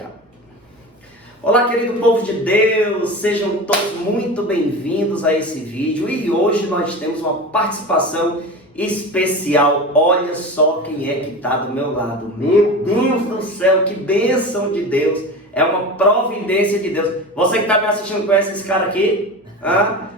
já. Olá, querido povo de Deus, sejam todos muito bem-vindos a esse vídeo e hoje nós temos uma participação especial. Olha só quem é que está do meu lado. Meu Deus do céu, que bênção de Deus, é uma providência de Deus. Você que está me assistindo conhece esse cara aqui?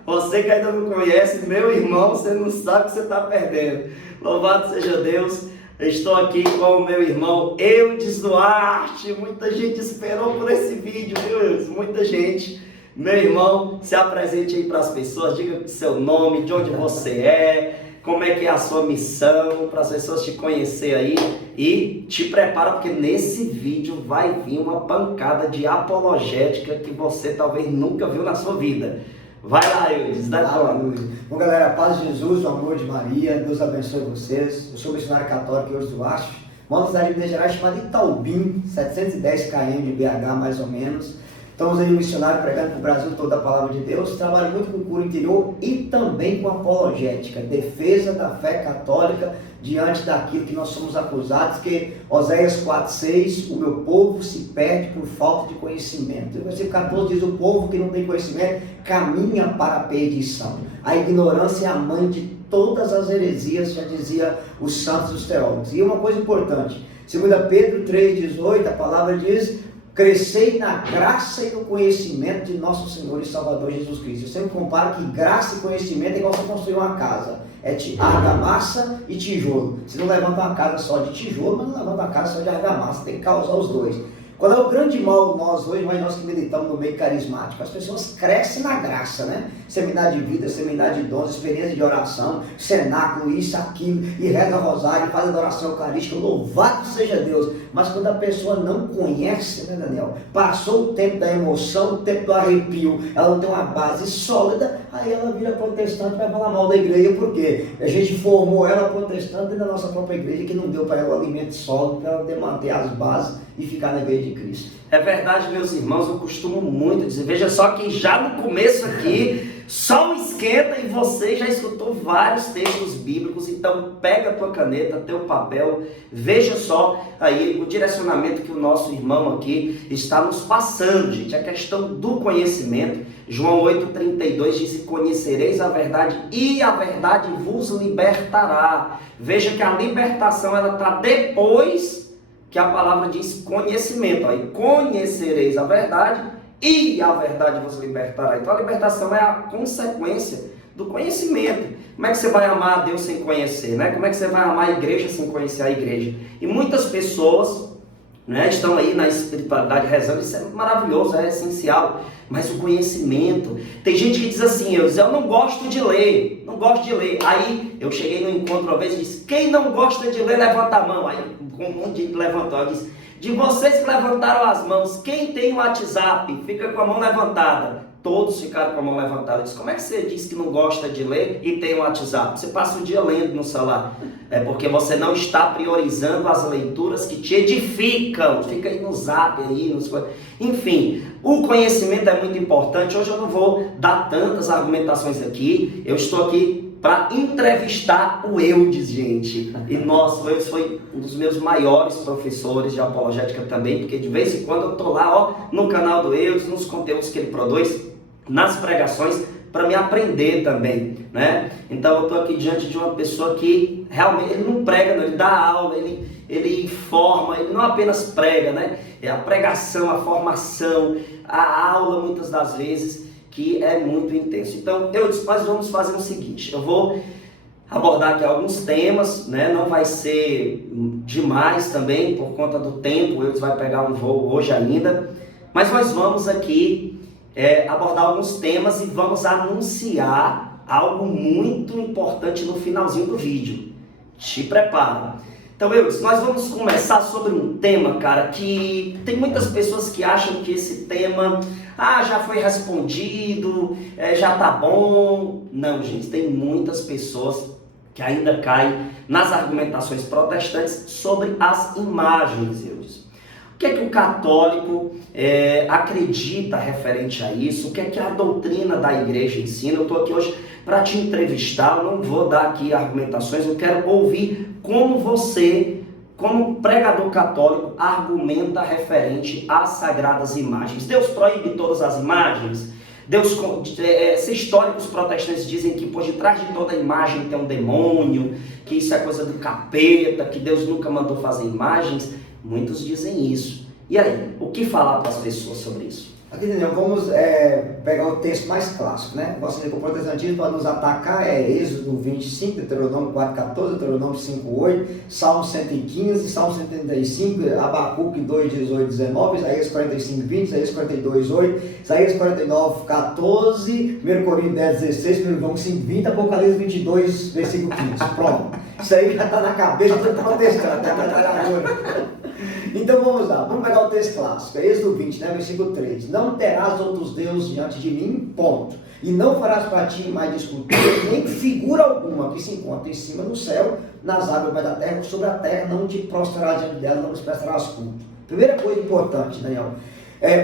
Você que ainda não conhece, meu irmão, você não sabe o que você está perdendo. Louvado seja Deus. Eu estou aqui com o meu irmão Eudes Duarte. Muita gente esperou por esse vídeo, viu, Eudes? Muita gente. Meu irmão, se apresente aí para as pessoas, diga seu nome, de onde você é, como é que é a sua missão, para as pessoas te conhecer aí. E te prepara, porque nesse vídeo vai vir uma pancada de apologética que você talvez nunca viu na sua vida. Vai lá, Eudes, dá Aleluia. Bom, galera, paz de Jesus, o amor de Maria, Deus abençoe vocês. Eu sou missionário católico Eudes Duarte, moro na cidade de Minas Gerais chamada Itaubim, 710 km de BH mais ou menos. Estamos aí missionário pregando para o Brasil toda a palavra de Deus. Trabalho muito com cura interior e também com apologética, defesa da fé católica diante daquilo que nós somos acusados, que Oséias 4,6, o meu povo se perde por falta de conhecimento. O versículo 14 diz, o povo que não tem conhecimento caminha para a perdição. A ignorância é a mãe de todas as heresias, já dizia os santos e os teólogos. E uma coisa importante, 2 Pedro 3,18, a palavra diz, crescei na graça e no conhecimento de nosso Senhor e Salvador Jesus Cristo. Eu sempre comparo que graça e conhecimento é igual você construir uma casa. É argamassa e tijolo. Você não levanta uma casa só de tijolo, mas não levanta uma casa só de argamassa. Tem que causar os dois. Qual é o grande mal nós hoje, mas nós que militamos no meio carismático? As pessoas crescem na graça, né? Seminário de vida, seminário de dons, experiência de oração, cenáculo, isso, aquilo, e reza rosário, faz adoração eucarística, louvado seja Deus. Mas quando a pessoa não conhece, né, Daniel? Passou o tempo da emoção, o tempo do arrepio, ela não tem uma base sólida, aí ela vira protestante e vai falar mal da igreja, por quê? A gente formou ela protestante dentro da nossa própria igreja, que não deu para ela o alimento sólido, para ela manter as bases e ficar na igreja de Cristo. É verdade, meus irmãos, eu costumo muito dizer, veja só que já no começo aqui, só esquenta e você já escutou vários textos bíblicos, então pega a tua caneta, teu papel, veja só aí o direcionamento que o nosso irmão aqui está nos passando, gente, a questão do conhecimento. João 8,32 diz, conhecereis a verdade e a verdade vos libertará. Veja que a libertação ela está depois que a palavra diz conhecimento, aí conhecereis a verdade e a verdade vos libertará. Então a libertação é a consequência do conhecimento. Como é que você vai amar a Deus sem conhecer, né? Como é que você vai amar a igreja sem conhecer a igreja? E muitas pessoas, né, estão aí na espiritualidade rezando, isso é maravilhoso, é essencial, mas o conhecimento, tem gente que diz assim, eu não gosto de ler, não gosto de ler. Aí eu cheguei no encontro uma vez e disse, quem não gosta de ler, levanta a mão. Aí um monte de gente levantou, eu disse, de vocês que levantaram as mãos, quem tem o WhatsApp, fica com a mão levantada. Todos ficaram com a mão levantada. Eu disse, como é que você diz que não gosta de ler e tem o WhatsApp? Você passa o dia lendo no celular. É porque você não está priorizando as leituras que te edificam. Fica aí no Zap, aí, nos... Enfim, o conhecimento é muito importante. Hoje eu não vou dar tantas argumentações aqui. Eu estou aqui para entrevistar o Eudes, gente. E nossa, o Eudes foi um dos meus maiores professores de apologética também, porque de vez em quando eu estou lá, ó, no canal do Eudes, nos conteúdos que ele produz, nas pregações, para me aprender também, né? Então eu estou aqui diante de uma pessoa que realmente, ele não prega, não, ele dá aula, ele informa, ele não apenas prega, né? É a pregação, a formação, a aula muitas das vezes, que é muito intenso. Então, nós vamos fazer o seguinte, eu vou abordar aqui alguns temas, né? Não vai ser demais também, por conta do tempo, eu vai pegar um voo hoje ainda, mas nós vamos aqui abordar alguns temas e vamos anunciar algo muito importante no finalzinho do vídeo. Te prepara. Então, nós vamos começar sobre um tema, cara, que tem muitas pessoas que acham que esse tema, já foi respondido, já tá bom. Não, gente, tem muitas pessoas que ainda caem nas argumentações protestantes sobre as imagens, Eudes. O que é que o católico acredita referente a isso? O que é que a doutrina da igreja ensina? Eu estou aqui hoje para te entrevistar, eu não vou dar aqui argumentações, eu quero ouvir como você como pregador católico, argumenta referente às sagradas imagens. Deus proíbe todas as imagens? Históricos protestantes dizem que por detrás de toda imagem tem um demônio, que isso é coisa do capeta, que Deus nunca mandou fazer imagens. Muitos dizem isso. E aí, o que falar para as pessoas sobre isso? Aqui, entendeu? Vamos pegar o texto mais clássico, né? Você vê que o protestantismo para nos atacar é Êxodo 25, Deuteronômio 4,14, Deuteronômio 5,8, Salmo 115, Salmo 135, Abacuque 2, 18, 19, Isaías 45, 20, Isaías 42, 8, Isaías 49, 14, 1 Coríntios 10, 16, 1 João 5, 20, Apocalipse 22, versículo 15. Pronto. Isso aí já está na cabeça do protestante, até metralhadora. Então vamos lá, vamos pegar o texto clássico, Êxodo 20, né, versículo 3. Não terás outros deuses diante de mim, ponto. E não farás para ti mais de escultura, nem figura alguma que se encontre em cima do céu, nas águas da terra, sobre a terra, não te prostrarás diante dela, não te prestarás culto. Primeira coisa importante, Daniel,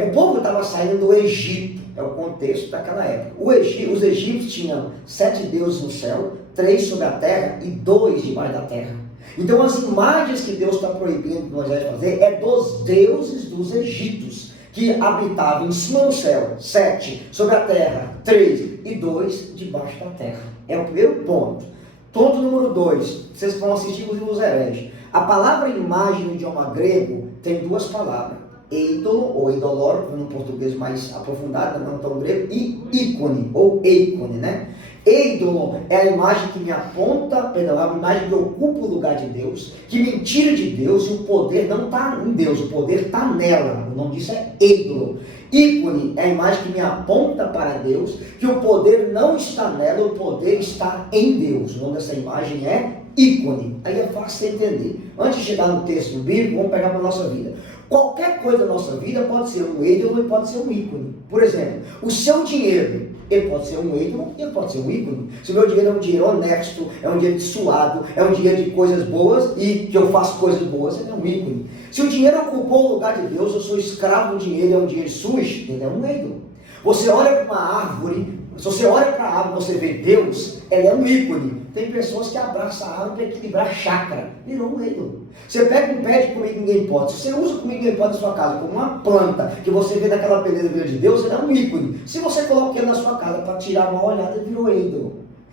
o povo estava saindo do Egito, é o contexto daquela época. Os egípcios tinham 7 deuses no céu, 3 sobre a terra e 2 debaixo da terra. Então as imagens que Deus está proibindo Moisés fazer é dos deuses dos egípcios, que habitavam em cima do céu, 7 sobre a terra, 3 e 2 debaixo da terra. É o primeiro ponto. Ponto número 2, vocês vão assistir os hereges. A palavra imagem no idioma grego tem 2 palavras. Ídolo ou idolórico, no português mais aprofundado, não tão grego, e ícone ou ícone, né? Ídolo é a imagem que me aponta, perdão, a imagem que ocupa o lugar de Deus, que me tira de Deus e o poder não está em Deus, o poder está nela. O nome disso é ídolo. Ícone é a imagem que me aponta para Deus, que o poder não está nela, o poder está em Deus. O nome dessa imagem é ícone. Aí é fácil de entender. Antes de chegar no texto bíblico, vamos pegar para a nossa vida. Qualquer coisa da nossa vida pode ser um ídolo e pode ser um ícone. Por exemplo, o seu dinheiro, ele pode ser um ídolo e ele pode ser um ícone. Se o meu dinheiro é um dinheiro honesto, é um dinheiro suado, é um dinheiro de coisas boas e que eu faço coisas boas, ele é um ícone. Se o dinheiro ocupou o lugar de Deus, eu sou escravo do dinheiro, é um dinheiro sujo, ele é um ídolo. Você olha para uma árvore, se você olha para a árvore e você vê Deus, ela é um ícone. Tem pessoas que abraçam a árvore para equilibrar a chácara, virou um ídolo. Você pega um pé de comida que ninguém pode. Se você usa comida que ninguém pode na sua casa como uma planta, que você vê naquela beleza de Deus, ele é um ícone. Se você coloca ele na sua casa para tirar uma olhada, ele virou ídolo.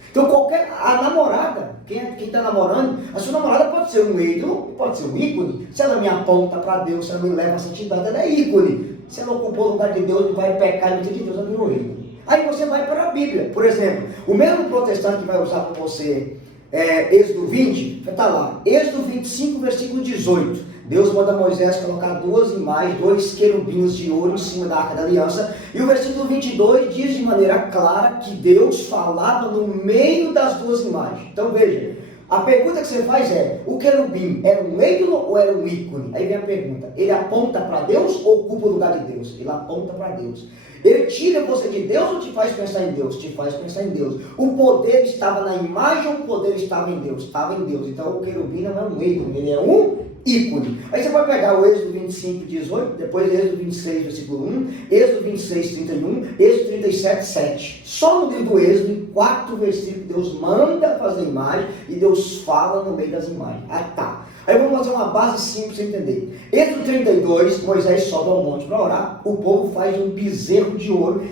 Então a namorada, quem está namorando, a sua namorada pode ser um ídolo, pode ser um ícone. Se ela me aponta para Deus, se ela me leva a santidade, ela é ícone. Se ela ocupou o lugar de Deus e vai pecar diante de Deus, ela virou ídolo. Aí você vai para a Bíblia, por exemplo, o mesmo protestante que vai usar para você Êxodo 20, está lá, Êxodo 25, versículo 18. Deus manda Moisés colocar 2 imagens, 2 querubins de ouro em cima da Arca da Aliança. E o versículo 22 diz de maneira clara que Deus falava no meio das 2 imagens. Então veja, a pergunta que você faz é, o querubim era um ídolo ou era um ícone? Aí vem a pergunta, ele aponta para Deus ou ocupa o lugar de Deus? Ele aponta para Deus. Ele tira você de Deus ou te faz pensar em Deus? Te faz pensar em Deus. O poder estava na imagem ou o poder estava em Deus? Estava em Deus. Então o querubim não é um ídolo, ele é um ícone. Aí você vai pegar o Êxodo 25, 18, depois Êxodo 26, versículo 1, Êxodo 26, 31, Êxodo 37, 7. Só no livro do Êxodo, em 4 versículos, Deus manda fazer imagem e Deus fala no meio das imagens. Ah, tá. Aí vamos fazer uma base simples para entender. Êxodo 32, Moisés sobe ao monte para orar, o povo faz um bezerro de ouro,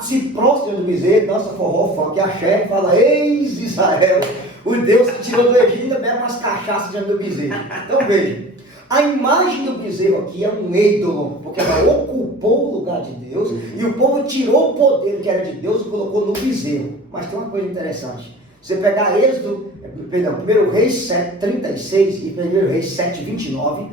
se prostra do bezerro, dança forró, funk, axé, e fala, eis Israel, o Deus que tirou do Egito, ainda bebe umas cachaças diante do bezerro. Então veja, a imagem do bezerro aqui é um ídolo, porque ela ocupou o lugar de Deus, e o povo tirou o poder que era de Deus e colocou no bezerro. Mas tem uma coisa interessante. Você pegar 1 Reis 7, 36 e 1 Reis 7, 29,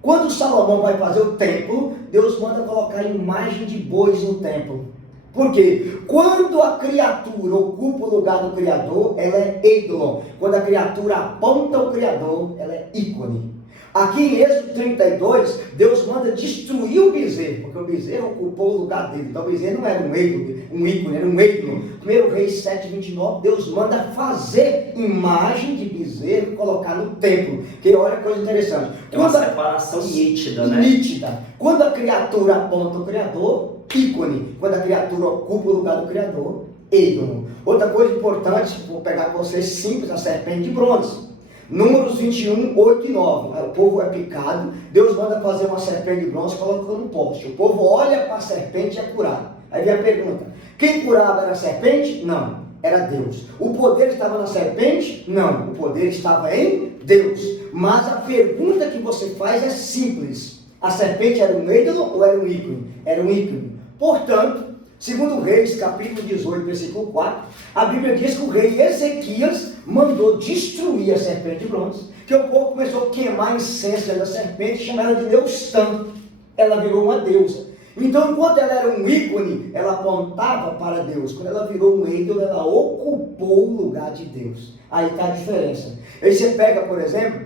quando Salomão vai fazer o templo, Deus manda colocar imagem de bois no templo. Por quê? Quando a criatura ocupa o lugar do Criador, ela é ídolo. Quando a criatura aponta o Criador, ela é ícone. Aqui em Êxodo 32, Deus manda destruir o bezerro, porque o bezerro ocupou o lugar dele. Então o bezerro não era um ícone, era um ídolo. 1 Reis 7, 29, Deus manda fazer imagem de bezerro e colocar no templo. Que olha que coisa interessante. É uma separação nítida, né? Nítida. Quando a criatura aponta o Criador, ícone. Quando a criatura ocupa o lugar do Criador, ídolo. Outra coisa importante, vou pegar com vocês simples, a serpente de bronze. Números 21, 8 e 9. O povo é picado, Deus manda fazer uma serpente de bronze e coloca no poste. O povo olha para a serpente e é curado. Aí vem a pergunta: quem curava era a serpente? Não, era Deus. O poder estava na serpente? Não, o poder estava em Deus. Mas a pergunta que você faz é simples: a serpente era um ídolo ou era um ícone? Era um ícone. Portanto, segundo Reis, capítulo 18, versículo 4, a Bíblia diz que o rei Ezequias mandou destruir a serpente de bronze, que o povo começou a queimar incenso da serpente e chamar ela de Neustã. Ela virou uma deusa. Então, enquanto ela era um ícone, ela apontava para Deus. Quando ela virou um ídolo, ela ocupou o lugar de Deus. Aí está a diferença. Aí você pega, por exemplo,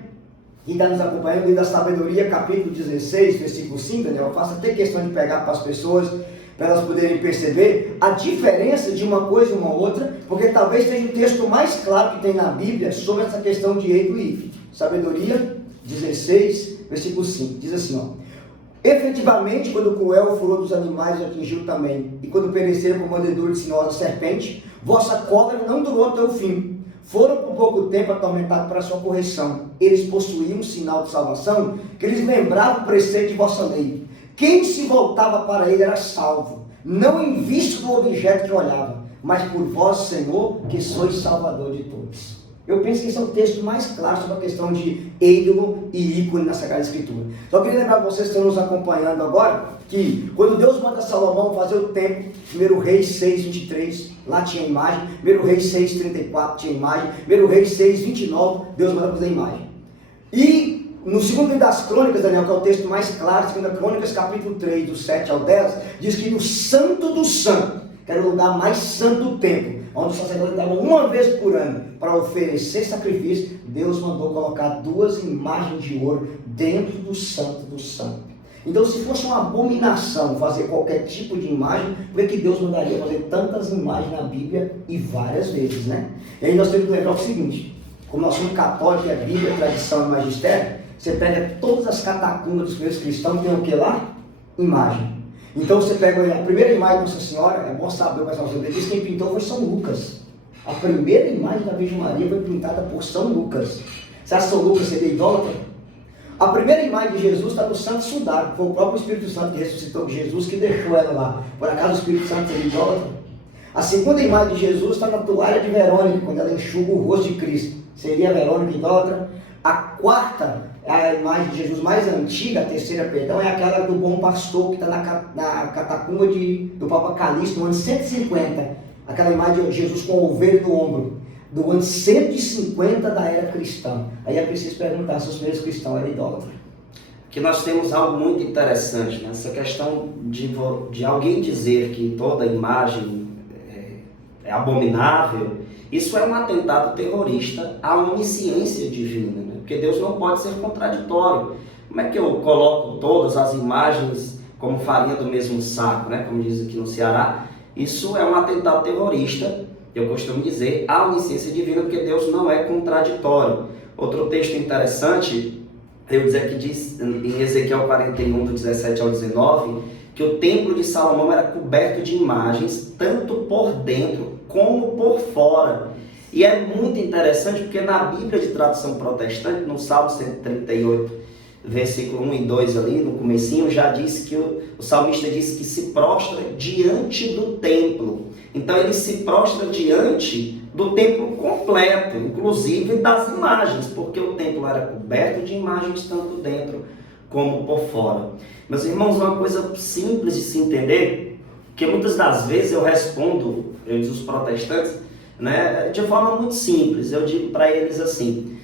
quem está nos acompanhando, livro da Sabedoria, capítulo 16, versículo 5, Daniel, eu faço até questão de pegar para as pessoas, para elas poderem perceber a diferença de uma coisa e uma outra, porque talvez seja o texto mais claro que tem na Bíblia sobre essa questão de ídolo e ícone. Sabedoria 16, versículo 5, diz assim, ó: efetivamente, quando o cruel furor dos animais atingiu também, e quando pereceram por mordedura de sinuosa serpente, vossa cólera não durou até o fim. Foram por pouco tempo atormentados para a sua correção. Eles possuíam um sinal de salvação, que eles lembravam o preceito de vossa lei. Quem se voltava para ele era salvo, não em vista do objeto que olhava, mas por vós, Senhor, que sois Salvador de todos. Eu penso que esse é o texto mais claro sobre a questão de ídolo e ícone na Sagrada Escritura. Só queria lembrar vocês que estão nos acompanhando agora, que quando Deus manda Salomão fazer o templo, 1 Reis 6, 23, lá tinha a imagem, 1 Reis 6, 34 tinha a imagem, 1 Reis 6, 29, Deus manda fazer a imagem. E no segundo livro das Crônicas, Daniel, que é o texto mais claro, 2 Crônicas, capítulo 3, do 7 ao 10, diz que no Santo do Santo, que era o lugar mais santo do templo, onde os sacerdotes davam uma vez por ano para oferecer sacrifício, Deus mandou colocar 2 imagens de ouro dentro do Santo do Santo. Então, se fosse uma abominação fazer qualquer tipo de imagem, por que Deus mandaria fazer tantas imagens na Bíblia e várias vezes, né? E aí nós temos que lembrar o seguinte: como nós somos católicos, é Bíblia, tradição e magistério, você pega todas as catacumbas dos primeiros cristãos, tem o que lá? Imagem. Então você pega a primeira imagem de Nossa Senhora, é bom saber, mas você diz que quem pintou foi São Lucas. A primeira imagem da Virgem Maria foi pintada por São Lucas. Você acha que São Lucas seria idólatra? A primeira imagem de Jesus está no Santo Sudário, foi o próprio Espírito Santo que ressuscitou Jesus que deixou ela lá. Por acaso o Espírito Santo seria idólatra? A segunda imagem de Jesus está na toalha de Verônica, quando ela enxuga o rosto de Cristo. Seria Verônica idólatra? A quarta, a imagem de Jesus mais antiga, a terceira, perdão, é aquela do bom pastor, que está na catacumba do Papa Calixto, no ano 150. Aquela imagem de Jesus com o ovelho no ombro, do ano 150 da era cristã. Aí é preciso perguntar se os primeiros cristãos eram idólatras. Que nós temos algo muito interessante, né? Essa questão de alguém dizer que toda imagem é abominável. Isso é um atentado terrorista à onisciência divina, né? Porque Deus não pode ser contraditório. Como é que eu coloco todas as imagens como farinha do mesmo saco, né? Como diz aqui no Ceará? Isso é um atentado terrorista, eu costumo dizer, à onisciência divina, porque Deus não é contraditório. Outro texto interessante, eu dizer que diz em Ezequiel 41, do 17 ao 19, que o templo de Salomão era coberto de imagens, tanto por dentro como por fora. E é muito interessante porque na Bíblia de tradução protestante, no Salmo 138, versículo 1 e 2 ali, no comecinho, já diz que o salmista diz que se prostra diante do templo. Então ele se prostra diante do templo completo, inclusive das imagens, porque o templo era coberto de imagens tanto dentro como por fora. Meus irmãos, uma coisa simples de se entender, que muitas das vezes eu respondo, eu digo os protestantes, né, de forma muito simples. Eu digo para eles assim: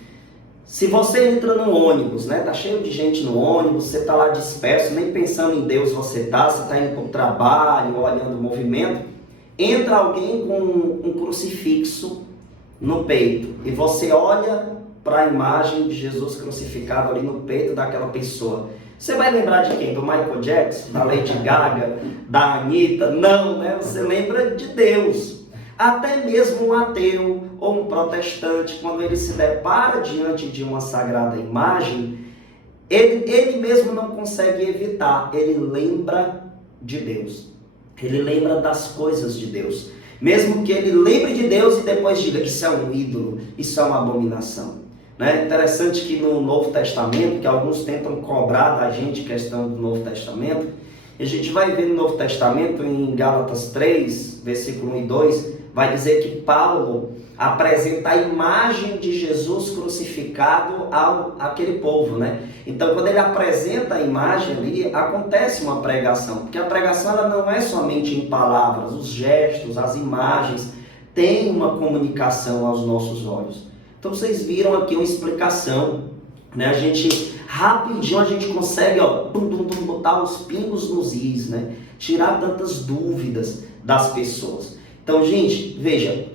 se você entra no ônibus, né, tá cheio de gente no ônibus, você tá lá disperso, nem pensando em Deus você tá indo para o trabalho, olhando o movimento, entra alguém com um crucifixo no peito e você olha para a imagem de Jesus crucificado ali no peito daquela pessoa. Você vai lembrar de quem? Do Michael Jackson? Da Lady Gaga? Da Anitta? Não, né? Você lembra de Deus. Até mesmo um ateu ou um protestante, quando ele se depara diante de uma sagrada imagem, ele mesmo não consegue evitar, ele lembra de Deus. Ele lembra das coisas de Deus. Mesmo que ele lembre de Deus e depois diga: isso é um ídolo, isso é uma abominação. Né? Interessante que no Novo Testamento, que alguns tentam cobrar da gente questão do Novo Testamento, a gente vai ver no Novo Testamento, em Gálatas 3, versículo 1 e 2, vai dizer que Paulo apresenta a imagem de Jesus crucificado àquele povo, né? Então, quando ele apresenta a imagem ali, acontece uma pregação, porque a pregação ela não é somente em palavras, os gestos, as imagens, tem uma comunicação aos nossos olhos. Então, vocês viram aqui uma explicação, né? Rapidinho a gente consegue, botar os pingos nos is, né? Tirar tantas dúvidas das pessoas. Então, gente, veja,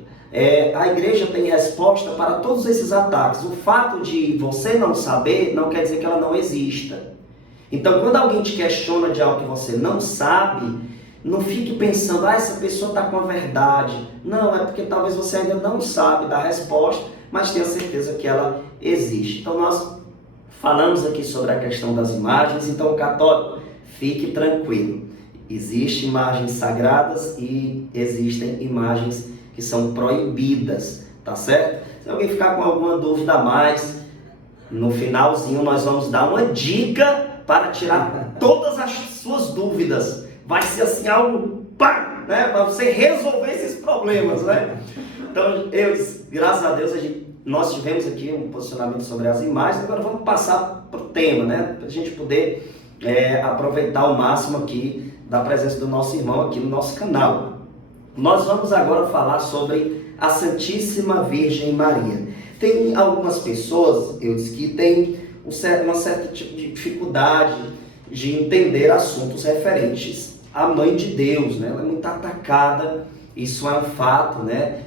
a igreja tem resposta para todos esses ataques. O fato de você não saber não quer dizer que ela não exista. Então, quando alguém te questiona de algo que você não sabe, não fique pensando, essa pessoa está com a verdade. Não, é porque talvez você ainda não sabe da resposta, mas tenha certeza que ela existe. Então, nós falamos aqui sobre a questão das imagens. Então, católico, fique tranquilo. Existem imagens sagradas e existem imagens que são proibidas, tá certo? Se alguém ficar com alguma dúvida a mais, no finalzinho nós vamos dar uma dica para tirar todas as suas dúvidas. Vai ser assim algo, né, para você resolver esses problemas, né? Então, graças a Deus, nós tivemos aqui um posicionamento sobre as imagens. Agora vamos passar para o tema, né? Para a gente poder aproveitar ao máximo aqui da presença do nosso irmão aqui no nosso canal. Nós vamos agora falar sobre a Santíssima Virgem Maria. Tem algumas pessoas, que têm uma certa tipo de dificuldade de entender assuntos referentes à Mãe de Deus, né? Ela é muito atacada, isso é um fato, né?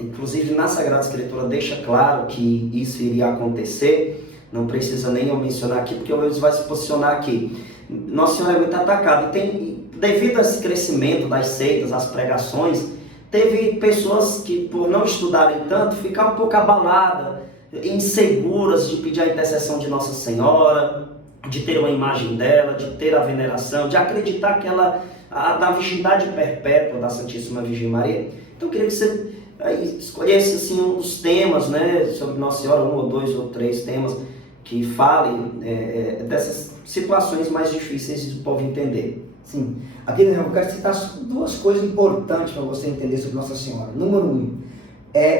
Inclusive na Sagrada Escritura deixa claro que isso iria acontecer, não precisa nem eu mencionar aqui, porque o Deus vai se posicionar aqui. Nossa Senhora é muito atacada, e devido a esse crescimento das seitas, as pregações, teve pessoas que, por não estudarem tanto, ficaram um pouco abaladas, inseguras de pedir a intercessão de Nossa Senhora, de ter uma imagem dela, de ter a veneração, de acreditar que ela, da virgindade perpétua da Santíssima Virgem Maria. Então eu queria que você escolhesse assim, um dos temas, né, sobre Nossa Senhora, 1 ou 2 ou 3 temas, que falem dessas situações mais difíceis do povo entender. Sim, aqui eu quero citar duas coisas importantes para você entender sobre Nossa Senhora. Número 1,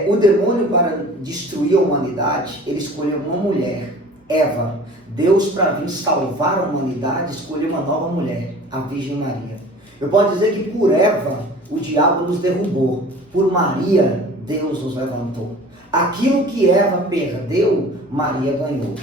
o demônio, para destruir a humanidade, ele escolheu uma mulher, Eva. Deus, para vir salvar a humanidade, escolheu uma nova mulher, a Virgem Maria. Eu posso dizer que por Eva, o diabo nos derrubou, por Maria, Deus nos levantou. Aquilo que Eva perdeu, Maria ganhou.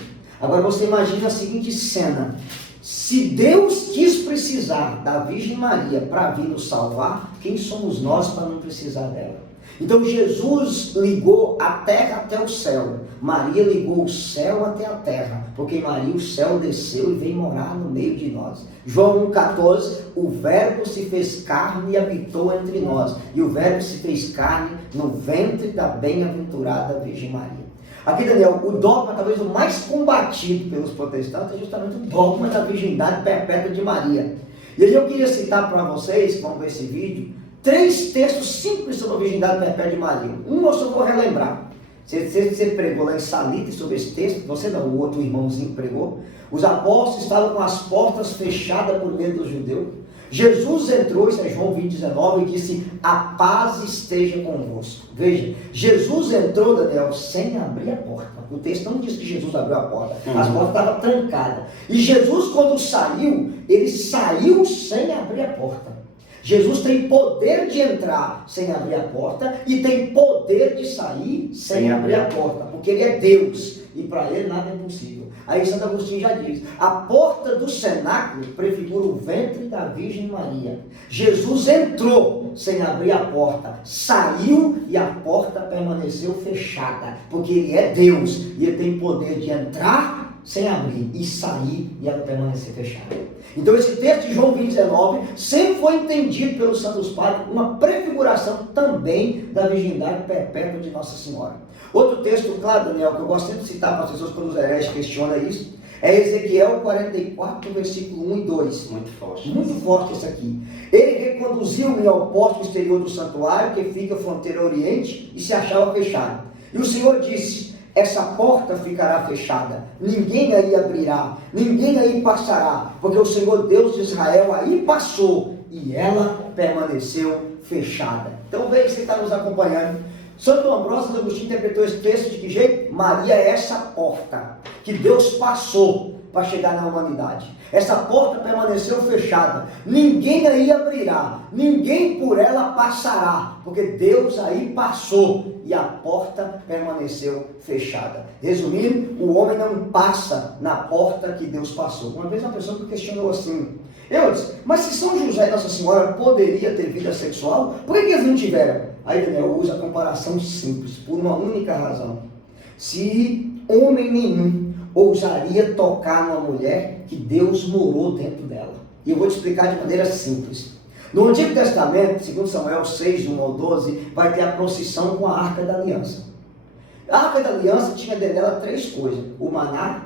Agora você imagina a seguinte cena: se Deus quis precisar da Virgem Maria para vir nos salvar, quem somos nós para não precisar dela? Então Jesus ligou a terra até o céu, Maria ligou o céu até a terra, porque Maria, o céu desceu e veio morar no meio de nós. João 1,14, o verbo se fez carne e habitou entre nós, e o verbo se fez carne no ventre da bem-aventurada Virgem Maria. Aqui, Daniel, o dogma talvez o mais combatido pelos protestantes é justamente o dogma da virgindade perpétua de Maria. E aí eu queria citar para vocês, que vão ver esse vídeo, 3 textos simples sobre a virgindade perpétua de Maria. Um eu só vou relembrar. Você pregou lá em Salitre sobre esse texto, você não, o outro irmãozinho pregou. Os apóstolos estavam com as portas fechadas por medo dos judeus. Jesus entrou, isso é João 20,19, e disse: a paz esteja convosco. Veja, Jesus entrou, Daniel, sem abrir a porta. O texto não diz que Jesus abriu a porta, as portas estavam trancadas. E Jesus, quando saiu, ele saiu sem abrir a porta. Jesus tem poder de entrar sem abrir a porta e tem poder de sair sem abrir a porta, porque ele é Deus e para ele nada é impossível. Aí Santo Agostinho já diz: a porta do cenáculo prefigura o ventre da Virgem Maria. Jesus entrou sem abrir a porta, saiu e a porta permaneceu fechada, porque ele é Deus e ele tem poder de entrar sem abrir e sair e ela permanecer fechada. Então esse texto de João 20,19 sempre foi entendido pelos santos padres como uma prefiguração também da virgindade perpétua de Nossa Senhora. Outro texto, claro, Daniel, que eu gosto sempre de citar para as pessoas quando os hereges questionam isso, é Ezequiel 44, versículo 1 e 2. Muito forte. Muito forte esse aqui. Ele reconduziu-me ao pórtico exterior do santuário, que fica fronteira oriente, e se achava fechado. E o Senhor disse: essa porta ficará fechada, ninguém aí abrirá, ninguém aí passará, porque o Senhor Deus de Israel aí passou e ela permaneceu fechada. Então veja, você está nos acompanhando. Santo Ambrósio de Agostinho interpretou esse texto de que jeito? Maria é essa porta que Deus passou para chegar na humanidade. Essa porta permaneceu fechada, ninguém aí abrirá, ninguém por ela passará, porque Deus aí passou e a porta permaneceu fechada. Resumindo, o homem não passa na porta que Deus passou. Uma vez uma pessoa me questionou assim, eu disse, mas se São José e Nossa Senhora poderia ter vida sexual, por que eles não tiveram? Aí Daniel usa a comparação simples, por uma única razão. Se homem nenhum ousaria tocar numa mulher que Deus morou dentro dela. E eu vou te explicar de maneira simples. No Antigo Testamento, segundo Samuel 6, de 1 ao 12, vai ter a procissão com a Arca da Aliança. A Arca da Aliança tinha dentro dela 3 coisas. O maná,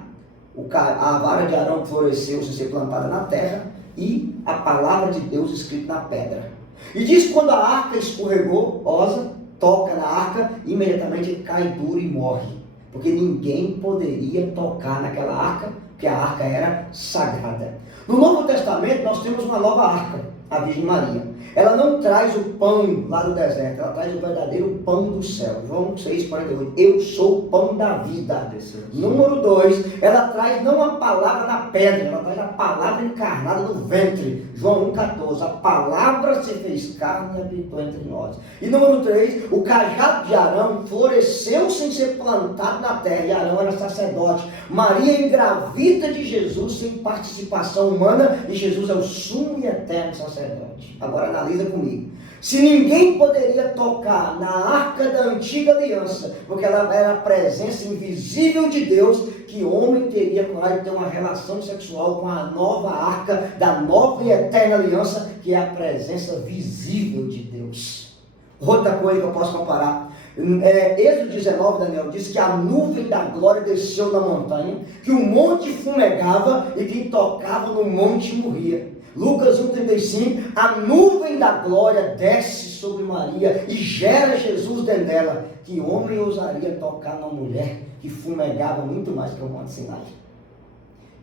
a vara de Arão que floresceu sem ser plantada na terra e a palavra de Deus escrita na pedra. E diz que quando a arca escorregou, Osa toca na arca, imediatamente ele cai duro e morre. Porque ninguém poderia tocar naquela arca, porque a arca era sagrada. No Novo Testamento nós temos uma nova arca, a Virgem Maria. Ela não traz o pão lá do deserto, ela traz o verdadeiro pão do céu. João 6,48. Eu sou o pão da vida. Número 2, ela traz não a palavra na pedra, ela traz a palavra encarnada no ventre. João 1,14. A palavra se fez carne e habitou entre nós. E número 3, o cajado de Arão floresceu sem ser plantado na terra, e Arão era sacerdote. Maria engravida de Jesus sem participação humana, e Jesus é o sumo e eterno sacerdote. Agora analisa comigo. Se ninguém poderia tocar na arca da antiga aliança, porque ela era a presença invisível de Deus, que homem teria coragem de ter uma relação sexual com a nova arca da nova e eterna aliança, que é a presença visível de Deus? Outra coisa que eu posso comparar, Êxodo 19, Daniel diz que a nuvem da glória desceu da montanha, que o monte fumegava e quem tocava no monte morria. Lucas 1,35, a nuvem da glória desce sobre Maria e gera Jesus dentro dela. Que homem ousaria tocar numa mulher que fumegava muito mais que o Monte Sinai?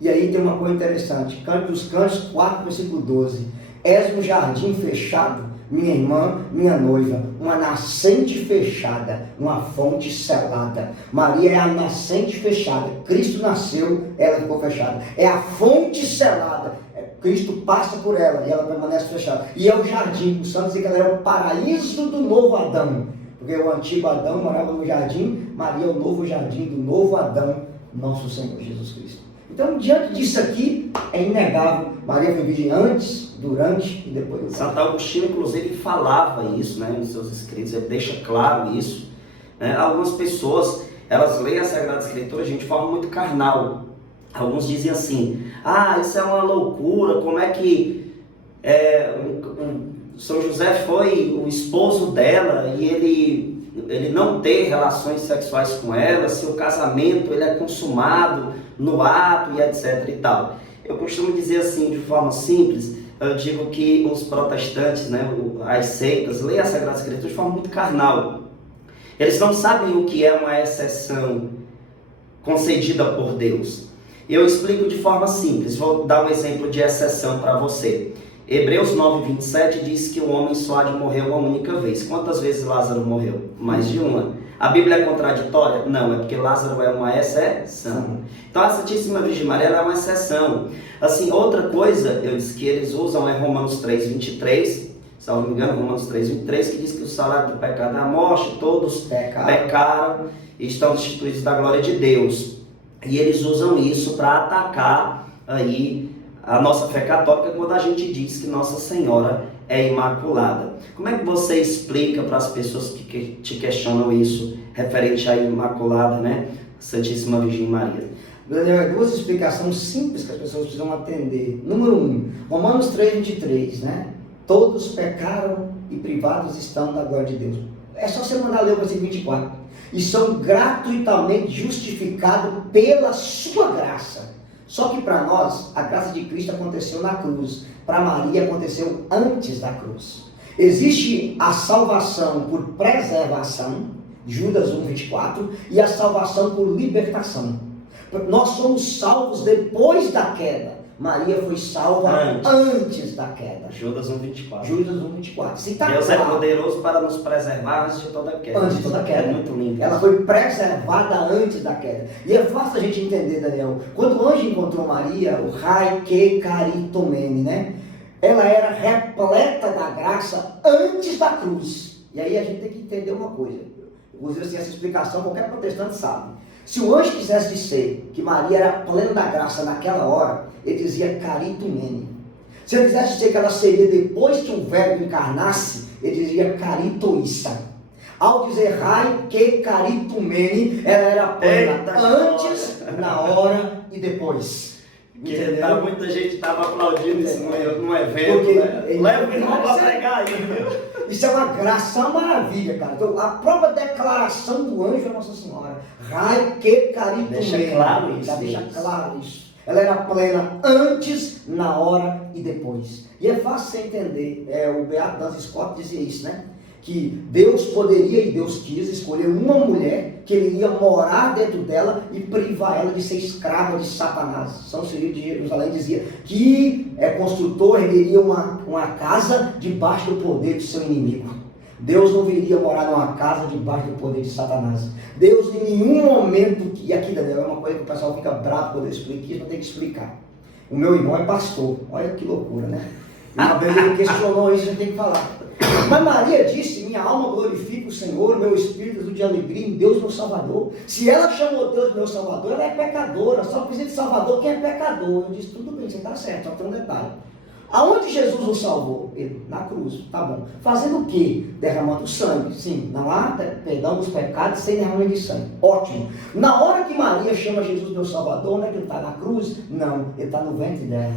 E aí tem uma coisa interessante, Canto dos Cantos 4, versículo 12. És um jardim fechado, minha irmã, minha noiva, uma nascente fechada, uma fonte selada. Maria é a nascente fechada, Cristo nasceu, ela ficou fechada. É a fonte selada, Cristo passa por ela e ela permanece fechada. E é o jardim, os santos dizem que ela era o paraíso do novo Adão, porque o antigo Adão morava no jardim, Maria é o novo jardim do novo Adão, nosso Senhor Jesus Cristo. Então, diante disso aqui, é inegável, Maria foi virgem antes, durante e depois do Santo Agostinho, inclusive, falava isso, né, nos seus escritos, ele deixa claro isso, né? Algumas pessoas, elas leem a Sagrada Escritura, de forma muito carnal. Alguns dizem assim, isso é uma loucura, como é que São José foi o esposo dela e ele não ter relações sexuais com ela, se o casamento ele é consumado no ato e etc e tal. Eu costumo dizer assim, de forma simples, eu digo que os protestantes, né, as seitas, leem a Sagrada Escritura de forma muito carnal. Eles não sabem o que é uma exceção concedida por Deus. Eu explico de forma simples, vou dar um exemplo de exceção para você. Hebreus 9:27 diz que o homem só há de morrer uma única vez. Quantas vezes Lázaro morreu? Mais de uma. A Bíblia é contraditória? Não, é porque Lázaro é uma exceção. Então a Santíssima Virgem Maria é uma exceção. Assim, outra coisa, eu disse que eles usam é Romanos 3:23, se não me engano, Romanos 3:23, que diz que o salário do pecado é a morte, todos pecaram e estão destituídos da glória de Deus. E eles usam isso para atacar aí a nossa fé católica quando a gente diz que Nossa Senhora é imaculada. Como é que você explica para as pessoas que te questionam isso referente à imaculada, né? Santíssima Virgem Maria? Daniel, duas explicações simples que as pessoas precisam atender. Número 1, Romanos 3:23, né? Todos pecaram e privados estão da glória de Deus. É só você mandar ler o versículo 24. E são gratuitamente justificados pela sua graça. Só que para nós, a graça de Cristo aconteceu na cruz. Para Maria aconteceu antes da cruz. Existe a salvação por preservação. Judas 1:24, e a salvação por libertação. Nós somos salvos depois da queda. Maria foi salva antes da queda. Judas 1:24. Judas 1:24. Se tá Deus claro, é poderoso para nos preservar antes de toda queda. antes de toda queda. É muito lindo. Ela foi preservada antes da queda. E é fácil a gente entender, Daniel. Quando o anjo encontrou Maria, o Rai que caritomene, né? Ela era repleta da graça antes da cruz. E aí a gente tem que entender uma coisa. Inclusive, assim, essa explicação qualquer protestante sabe. Se o anjo quisesse dizer que Maria era plena da graça naquela hora, ele dizia caritomene. Se ele quisesse dizer que ela seria depois que o verbo encarnasse, ele dizia caritoissa. Ao dizer Rai que caritomene, ela era plena antes, na hora e depois. Muita gente estava aplaudindo isso num evento. Porque né? Leva o irmão para pregar aí, viu? Isso é uma graça, uma maravilha, cara. Então, a própria declaração do anjo é Nossa Senhora. Rai que caritomene. Deixa claro isso. Deixa claro isso. Ela era plena antes, na hora e depois. E é fácil você entender. O Beato Duns Scott dizia isso, né? Que Deus poderia e Deus quis escolher uma mulher que ele ia morar dentro dela e privar ela de ser escrava de Satanás. São Cirilo de Jerusalém dizia que construtor ergueria uma casa debaixo do poder do seu inimigo. Deus não viria morar numa casa debaixo do poder de Satanás. Deus em nenhum momento, e aqui Daniel, é uma coisa que o pessoal fica bravo quando eu explico, que não tem que explicar. O meu irmão é pastor, olha que loucura, né? E uma vez ele questionou isso, a gente tem que falar. Mas Maria disse, minha alma glorifica o Senhor, meu espírito de alegria em Deus meu Salvador. Se ela chamou Deus meu Salvador, ela é pecadora, só precisa de Salvador quem é pecador. Eu disse, tudo bem, você está certo, só tem um detalhe. Aonde Jesus nos salvou? Ele, na cruz, tá bom. Fazendo o quê? Derramando sangue. Sim, não há perdão dos pecados sem derramamento de sangue. Ótimo. Na hora que Maria chama Jesus meu Salvador, onde é que ele está? Na cruz? Não, ele está no ventre dela.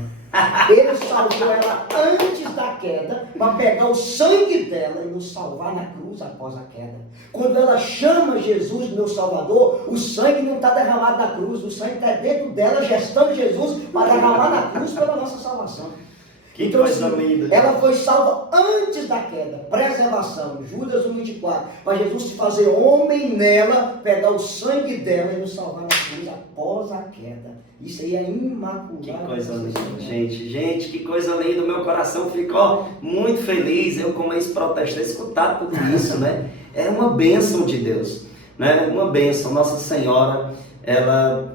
Ele salvou ela antes da queda, para pegar o sangue dela e nos salvar na cruz após a queda. Quando ela chama Jesus meu Salvador, o sangue não está derramado na cruz, o sangue está dentro dela, gestando Jesus para derramar na cruz pela nossa salvação. Que coisa linda. Ela foi salva antes da queda, preservação, Judas 1:24, para Jesus se fazer homem nela, pegar o sangue dela e nos salvar na cruz após a queda. Isso aí é imaculado. Que coisa linda, gente. Gente, que coisa linda. O meu coração ficou muito feliz. Eu, como ex-protestante, escutar tudo isso, né? É uma bênção de Deus, né? Uma bênção. Nossa Senhora,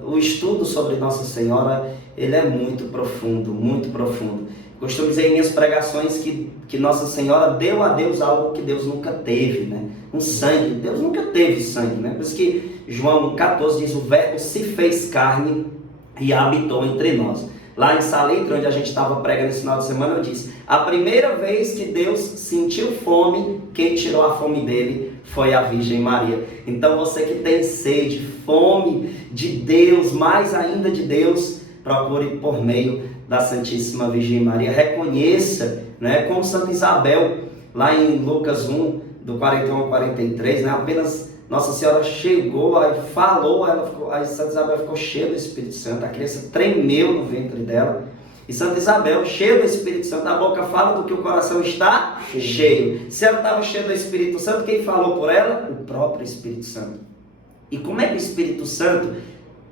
o estudo sobre Nossa Senhora, ele é muito profundo, muito profundo. Costumo dizer em minhas pregações que Nossa Senhora deu a Deus algo que Deus nunca teve, né? Um sangue. Deus nunca teve sangue, né? Por isso que João 14 diz, o verbo se fez carne e habitou entre nós. Lá em Salitre, onde a gente estava pregando esse final de semana, eu disse, a primeira vez que Deus sentiu fome, quem tirou a fome dele foi a Virgem Maria. Então você que tem sede, fome de Deus, mais ainda de Deus, procure por meio da Santíssima Virgem Maria. Reconheça, né, como Santa Isabel, lá em Lucas 1, do 41 ao 43, né, apenas Nossa Senhora chegou, aí falou, a Santa Isabel ficou cheia do Espírito Santo, a criança tremeu no ventre dela, e Santa Isabel, cheia do Espírito Santo, a boca fala do que o coração está cheio. Se ela estava cheia do Espírito Santo, quem falou por ela? O próprio Espírito Santo. E como é que o Espírito Santo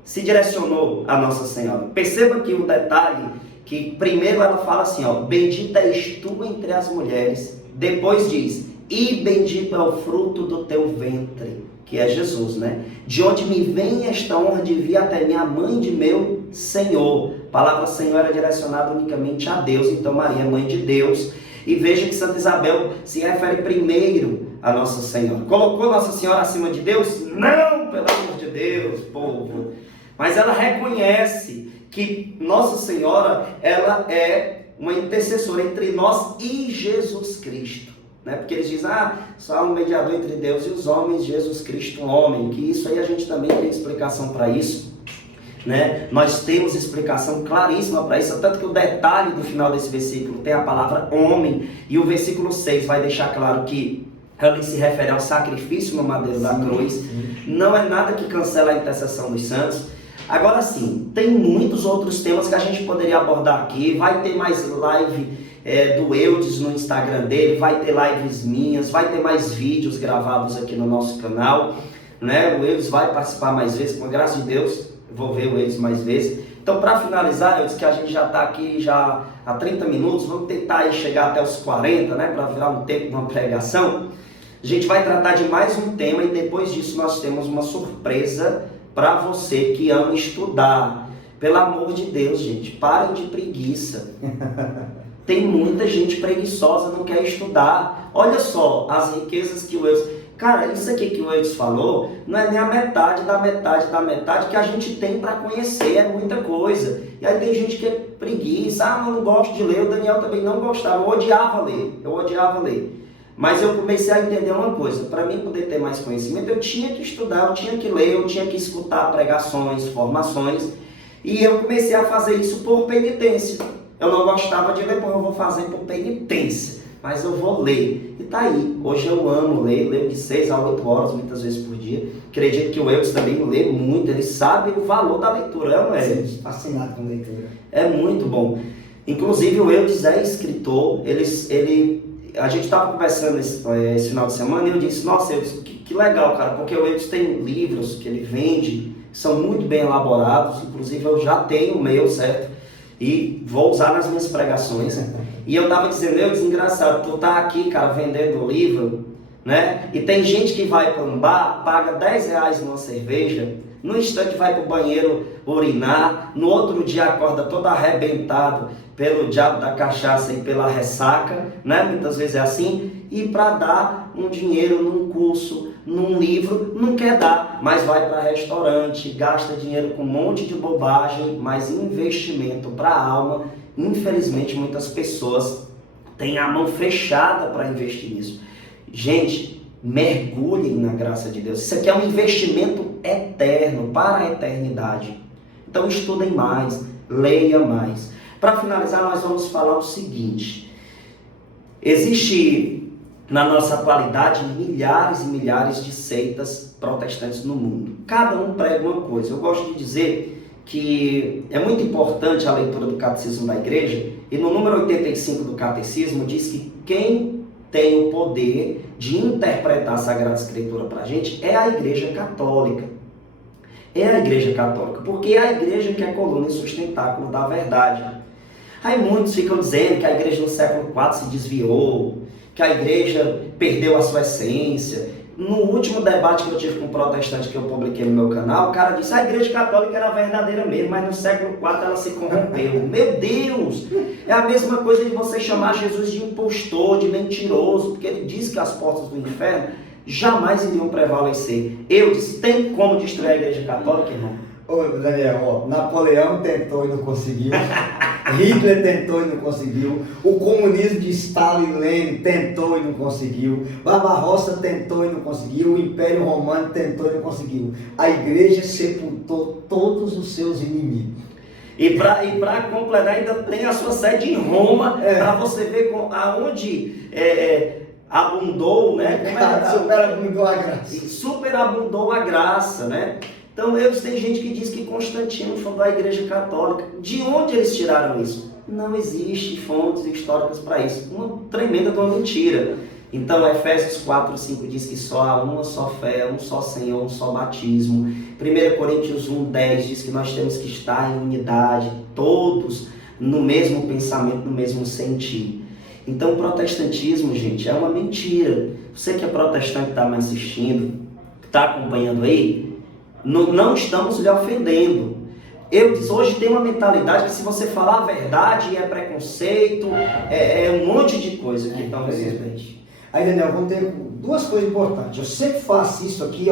se direcionou a Nossa Senhora? Perceba que o detalhe, que primeiro ela fala assim, ó, bendita és tu entre as mulheres, depois diz, e bendito é o fruto do teu ventre, que é Jesus, né? De onde me vem esta honra de vir até minha mãe de meu Senhor. A palavra Senhor era direcionada unicamente a Deus, então Maria é mãe de Deus. E veja que Santa Isabel se refere primeiro a Nossa Senhora. Colocou Nossa Senhora acima de Deus? Não, pelo amor de Deus, povo. Mas ela reconhece que Nossa Senhora, ela é uma intercessora entre nós e Jesus Cristo, né? Porque eles dizem, só há um mediador entre Deus e os homens, Jesus Cristo, um homem, que isso aí a gente também tem explicação para isso, né? Nós temos explicação claríssima para isso, tanto que o detalhe do final desse versículo tem a palavra homem, e o versículo 6 vai deixar claro que ela se refere ao sacrifício no madeiro da cruz. Não é nada que cancela a intercessão dos santos. Agora sim, tem muitos outros temas que a gente poderia abordar aqui, vai ter mais live do Eudes no Instagram dele, vai ter lives minhas, vai ter mais vídeos gravados aqui no nosso canal, né? O Eudes vai participar mais vezes, com a graça de Deus, eu vou ver o Eudes mais vezes. Então, para finalizar, Eudes, que a gente já está aqui já há 30 minutos, vamos tentar aí chegar até os 40, né? Para virar um tempo de uma pregação. A gente vai tratar de mais um tema e depois disso nós temos uma surpresa para você que ama estudar. Pelo amor de Deus, gente, parem de preguiça. Tem muita gente preguiçosa, não quer estudar. Olha só as riquezas que o Eudes... Cara, isso aqui que o Eudes falou não é nem a metade da metade da metade que a gente tem para conhecer, é muita coisa. E aí tem gente que é preguiça, eu não gosto de ler, o Daniel também não gostava, eu odiava ler. Mas eu comecei a entender uma coisa, para mim poder ter mais conhecimento, eu tinha que estudar, eu tinha que ler, eu tinha que escutar pregações, formações, e eu comecei a fazer isso por penitência. Eu não gostava de ler, eu vou fazer por penitência, mas eu vou ler. E tá aí, hoje eu amo ler, leio de 6 a 8 horas, muitas vezes por dia. Acredito que o Eudes também lê muito, ele sabe o valor da leitura, não é? Sim, fascinado com leitura. É muito bom. Inclusive o Eudes é escritor, a gente estava conversando esse final de semana e eu disse, nossa, Eudes, que legal, cara, porque o Eudes tem livros que ele vende, que são muito bem elaborados, inclusive eu já tenho o meu, certo? E vou usar nas minhas pregações. E eu estava dizendo, Eudes, engraçado, tu tá aqui, cara, vendendo livro, né? E tem gente que vai para um bar, paga 10 reais numa cerveja, no instante vai para o banheiro urinar, no outro dia acorda todo arrebentado pelo diabo da cachaça e pela ressaca, né? Muitas vezes é assim, e para dar um dinheiro num curso, num livro, não quer dar, mas vai para restaurante, gasta dinheiro com um monte de bobagem, mas investimento para a alma, infelizmente muitas pessoas têm a mão fechada para investir nisso. Gente, mergulhem na graça de Deus, isso aqui é um investimento eterno, para a eternidade. Então estudem mais, leia mais. Para finalizar, nós vamos falar o seguinte: existe na nossa atualidade milhares e milhares de seitas protestantes no mundo. Cada um prega uma coisa. Eu gosto de dizer que é muito importante a leitura do Catecismo da Igreja, e no número 85 do Catecismo diz que quem tem o poder de interpretar a Sagrada Escritura para a gente é a Igreja Católica. É a Igreja Católica, porque é a Igreja que é a coluna e sustentáculo da verdade. Aí muitos ficam dizendo que a igreja no século IV se desviou, que a igreja perdeu a sua essência. No último debate que eu tive com um protestante que eu publiquei no meu canal, o cara disse que a igreja católica era verdadeira mesmo, mas no século IV ela se corrompeu. Meu Deus! É a mesma coisa de você chamar Jesus de impostor, de mentiroso, porque ele diz que as portas do inferno jamais iriam prevalecer. Eu disse, tem como destruir a igreja católica, irmão? Ô Daniel, Napoleão tentou e não conseguiu. Hitler tentou e não conseguiu, o comunismo de Stalin e Lenin tentou e não conseguiu, Barbarossa tentou e não conseguiu, o Império Romano tentou e não conseguiu. A igreja sepultou todos os seus inimigos. E para completar, ainda tem a sua sede em Roma, para você ver aonde abundou, né? Superabundou a graça. Superabundou a graça, né? Então, tem gente que diz que Constantino fundou a Igreja Católica. De onde eles tiraram isso? Não existe fontes históricas para isso. Uma tremenda de uma mentira. Então, Efésios 4:5 diz que só há uma só fé, um só Senhor, um só batismo. 1 Coríntios 1:10 diz que nós temos que estar em unidade, todos no mesmo pensamento, no mesmo sentir. Então, o protestantismo, gente, é uma mentira. Você que é protestante, está me assistindo, está acompanhando aí, não estamos lhe ofendendo. Hoje tem uma mentalidade que se você falar a verdade é preconceito, é um monte de coisa que estão existentes. Aí, Daniel, vamos ter duas coisas importantes. Eu sempre faço isso aqui,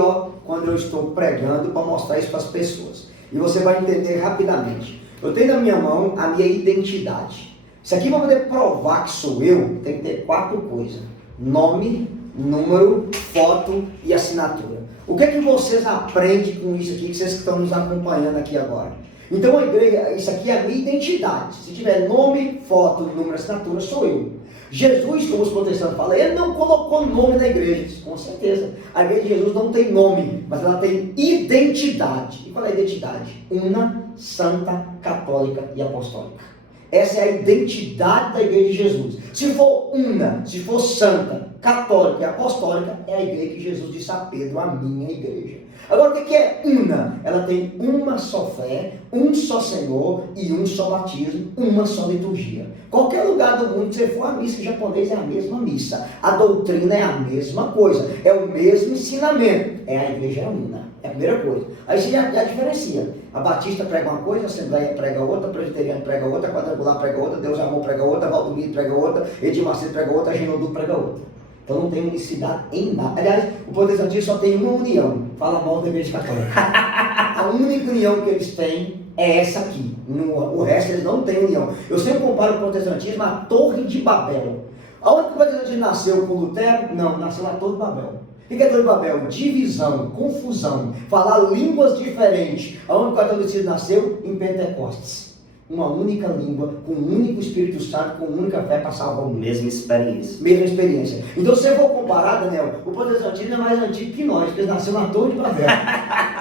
quando eu estou pregando, para mostrar isso para as pessoas. E você vai entender rapidamente. Eu tenho na minha mão a minha identidade. Isso aqui, para poder provar que sou eu, tem que ter 4 coisas: nome, número, foto e assinatura. O que é que vocês aprendem com isso aqui, que vocês estão nos acompanhando aqui agora? Então, a igreja, isso aqui é a minha identidade. Se tiver nome, foto, número, assinatura, sou eu. Jesus, como os protestantes falam, ele não colocou nome na igreja. Com certeza. A igreja de Jesus não tem nome, mas ela tem identidade. E qual é a identidade? Una, santa, católica e apostólica. Essa é a identidade da igreja de Jesus. Se for una, se for santa, católica e apostólica, é a igreja que Jesus disse a Pedro, a minha igreja. Agora, o que é una? Ela tem uma só fé, um só Senhor e um só batismo, uma só liturgia. Qualquer lugar do mundo que você for, a missa em japonês é a mesma missa. A doutrina é a mesma coisa. É o mesmo ensinamento. É a igreja una. É a primeira coisa. Aí você já diferencia. A Batista prega uma coisa, a Assembleia prega outra, a Presbiteriana prega outra, a Quadrangular prega outra, Deus Amor prega outra, Valdomiro prega outra, Edir Macedo prega outra, Genodu prega outra. Então não tem unicidade em nada. Aliás, o protestantismo só tem uma união. Fala mal da igreja católica. A única união que eles têm é essa aqui. O resto eles não têm união. Eu sempre comparo o protestantismo à Torre de Babel. Aonde que o protestantismo nasceu com Lutero? Não, nasceu na Torre de Babel. O que é Torre de Babel? Divisão, confusão, falar línguas diferentes. Aonde o catolicismo nasceu? Em Pentecostes. Uma única língua, com um único Espírito Santo, com uma única fé para salvar o mundo. Mesma experiência. Mesma experiência. Então, se eu for comparar, Daniel, o protestantismo é mais antigo que nós, porque eles nasceram na Torre de Babel.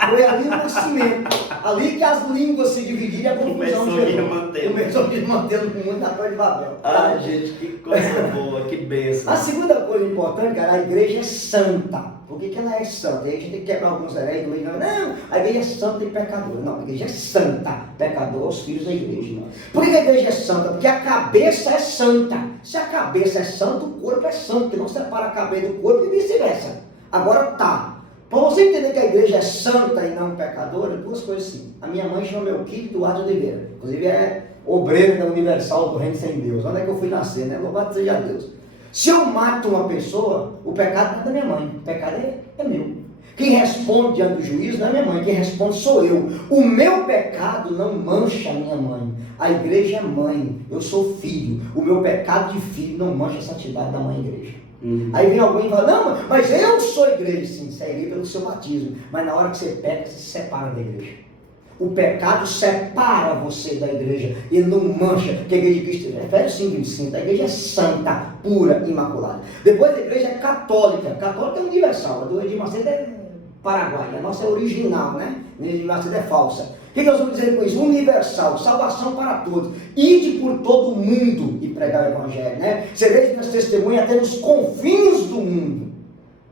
Foi ali o nascimento. Ali que as línguas se dividiram e a confusão gerou. Começou a manter o mundo na Torre de Babel. Ah, gente, que coisa boa, que bênção. A segunda coisa importante, cara, a igreja é santa. Por que ela é santa? Aí a gente tem que quebrar alguns heréis do meio. Não, a igreja é santa e pecadora. Não, a igreja é santa. Pecador os filhos da igreja. Não. Por que a igreja é santa? Porque a cabeça é santa. Se a cabeça é santa, o corpo é santo. Porque não separa a cabeça do corpo e vice-versa. Agora tá. Para você entender que a igreja é santa e não pecadora, duas coisas assim. A minha mãe chama Melquique Duarte Oliveira. Inclusive é obreiro da Universal do Reino Sem Deus. Onde é que eu fui nascer, né? Louvado seja Deus. Se eu mato uma pessoa, o pecado não é da minha mãe, o pecado é meu. Quem responde diante do juízo não é minha mãe, quem responde sou eu. O meu pecado não mancha a minha mãe. A igreja é mãe, eu sou filho. O meu pecado de filho não mancha a santidade da mãe igreja. Aí vem alguém e fala, não, mas eu sou igreja. Sim, você é igreja pelo seu batismo. Mas na hora que você peca, você se separa da igreja. O pecado separa você da igreja, ele não mancha, porque a igreja de Cristo, Efésios 5:25, a igreja é santa, pura, imaculada. Depois a igreja é católica, católica é universal, a do Edir Macedo é Paraguai, a nossa é original, né? A Edir Macedo é falsa. O que nós vamos dizer com isso? Universal, salvação para todos. Ide por todo o mundo e pregar o evangelho, né? Sereis minhas testemunhas até nos confins do mundo.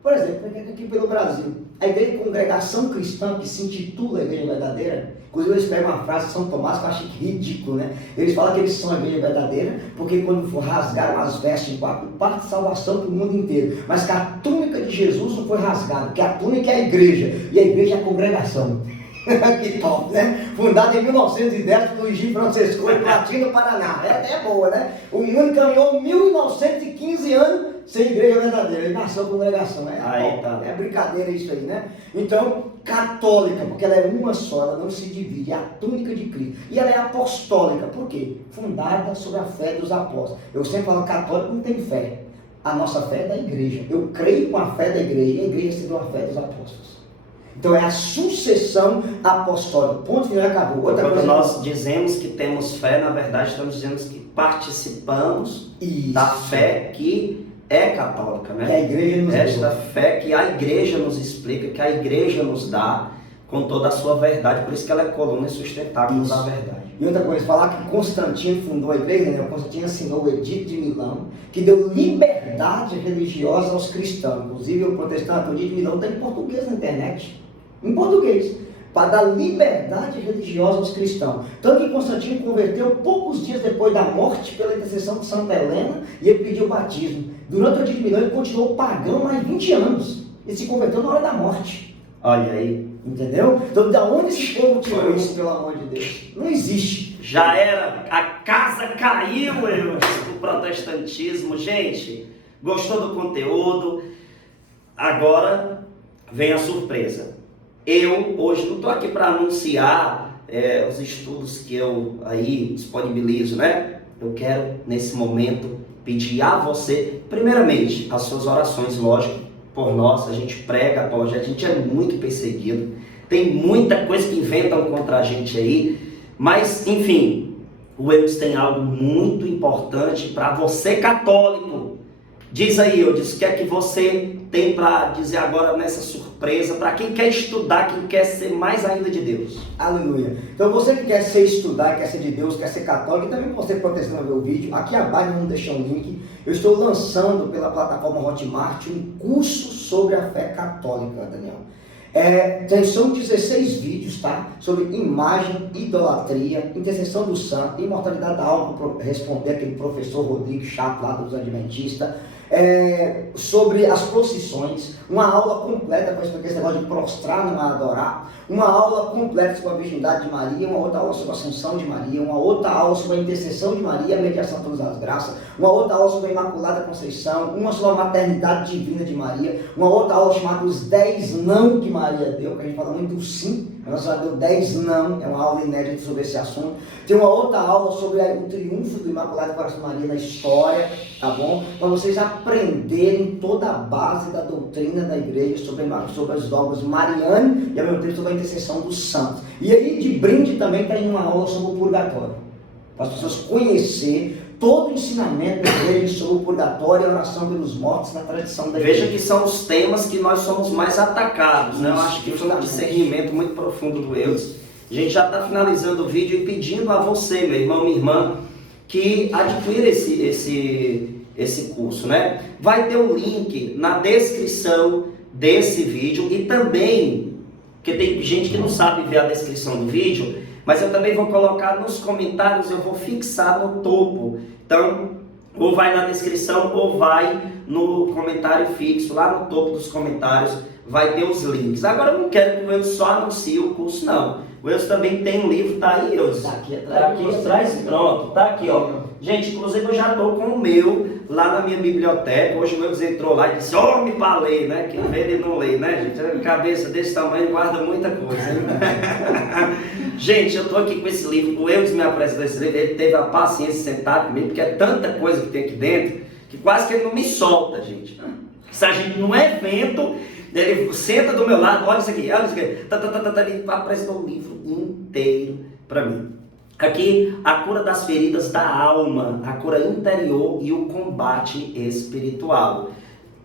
Por exemplo, aqui pelo Brasil, a igreja de congregação cristã que se intitula a igreja verdadeira, inclusive eles pegam uma frase de São Tomás que eu acho ridículo, né? Eles falam que eles são a igreja verdadeira, porque quando rasgaram as vestes em 4 partes, salvação para o mundo inteiro. Mas que a túnica de Jesus não foi rasgada, porque a túnica é a igreja, e a igreja é a congregação. Que top, né? Fundada em 1910 por Luigi Francesco, em Platina, Paraná. É boa, né? O mundo caminhou 1915 anos sem igreja verdadeira. Ele nasceu congregação. É brincadeira isso aí, né? Então, católica, porque ela é uma só, ela não se divide. É a túnica de Cristo. E ela é apostólica, por quê? Fundada sobre a fé dos apóstolos. Eu sempre falo, católico não tem fé. A nossa fé é da igreja. Eu creio com a fé da igreja, e a igreja seguiu a fé dos apóstolos. Então é a sucessão apostólica. Ponto final, acabou. Outra coisa, nós dizemos que temos fé, na verdade estamos dizendo que participamos da fé que é católica, né? Que a igreja nos Esta fé que a igreja nos explica, que a igreja nos dá com toda a sua verdade, por isso que ela é coluna e sustentável da verdade. E outra coisa, falar que Constantino fundou a igreja, né? Constantino assinou o Edito de Milão, que deu liberdade religiosa aos cristãos. Inclusive o protestante, o Edito de Milão está em português na internet. Em português, para dar liberdade religiosa aos cristãos. Tanto que Constantino converteu poucos dias depois da morte pela intercessão de Santa Helena e ele pediu o batismo. Durante o Edito de Milão ele continuou pagão mais 20 anos. Ele se converteu na hora da morte. Olha aí. Entendeu? Então, da onde esse povo tirou isso, pelo amor de Deus? Não existe. Já era, a casa caiu, o protestantismo. Gente, gostou do conteúdo? Agora vem a surpresa. Eu hoje não estou aqui para anunciar os estudos que eu aí disponibilizo, né? Eu quero, nesse momento, pedir a você, primeiramente, as suas orações, lógico, por nós. A gente prega, a gente é muito perseguido, tem muita coisa que inventam contra a gente aí, mas, enfim, o EUS tem algo muito importante para você católico, Diz aí, Eudes, o que é que você tem para dizer agora nessa surpresa, para quem quer estudar, quem quer ser mais ainda de Deus? Aleluia. Então você que quer ser estudar, quer ser de Deus, quer ser católico, e também você protestante ver o vídeo, aqui abaixo vamos deixar um link. Eu estou lançando pela plataforma Hotmart um curso sobre a fé católica, Daniel. São 16 vídeos, tá? Sobre imagem, idolatria, intercessão do santo, imortalidade da alma, responder aquele professor Rodrigo chato lá dos Adventistas, sobre as procissões, uma aula completa para explicar esse negócio de prostrar, não adorar, uma aula completa sobre a virgindade de Maria, uma outra aula sobre a Assunção de Maria, uma outra aula sobre a intercessão de Maria, a mediação de todas as graças, uma outra aula sobre a Imaculada Conceição, uma sobre a maternidade divina de Maria, uma outra aula chamada Os 10 Não que Maria deu, que a gente fala muito do sim, a nossa deu 10 não, é uma aula inédita sobre esse assunto. Tem uma outra aula sobre o triunfo do Imaculado Coração de Maria na história, tá bom? Para vocês aprenderem toda a base da doutrina da igreja sobre as dogmas marianas e ao mesmo tempo sobre a intercessão dos santos. E aí de brinde também tem uma aula sobre o purgatório, para as pessoas conhecerem todo o ensinamento da igreja sobre o purgatório e a oração pelos mortos na tradição da igreja. Veja que são os temas que nós somos mais atacados, né? Eu acho que foi um discernimento muito profundo do Eudes. A gente já está finalizando o vídeo e pedindo a você, meu irmão, minha irmã, que adquira esse curso, né? Vai ter o link na descrição desse vídeo e também, porque tem gente que não sabe ver a descrição do vídeo, mas eu também vou colocar nos comentários, eu vou fixar no topo. Então, ou vai na descrição ou vai no comentário fixo, lá no topo dos comentários, vai ter os links. Agora eu não quero que o Eudes só anuncie o curso, não. O Eudes também tem um livro, tá aí, Eudes? Tá aqui atrás. Tá aqui atrás, pronto, tá aqui, ó. Gente, inclusive eu já estou com o meu lá na minha biblioteca. Hoje o Eudes entrou lá e disse, homem para ler, né? Quem vê ele não lê, né, gente? A cabeça desse tamanho guarda muita coisa. Gente, eu estou aqui com esse livro. O Eudes me apresentou esse livro, ele teve a paciência de sentar comigo, porque é tanta coisa que tem aqui dentro, que quase que ele não me solta, gente. Se a gente num evento, ele senta do meu lado, olha isso aqui, ele apresentou o livro inteiro para mim. Aqui, a cura das feridas da alma, a cura interior e o combate espiritual.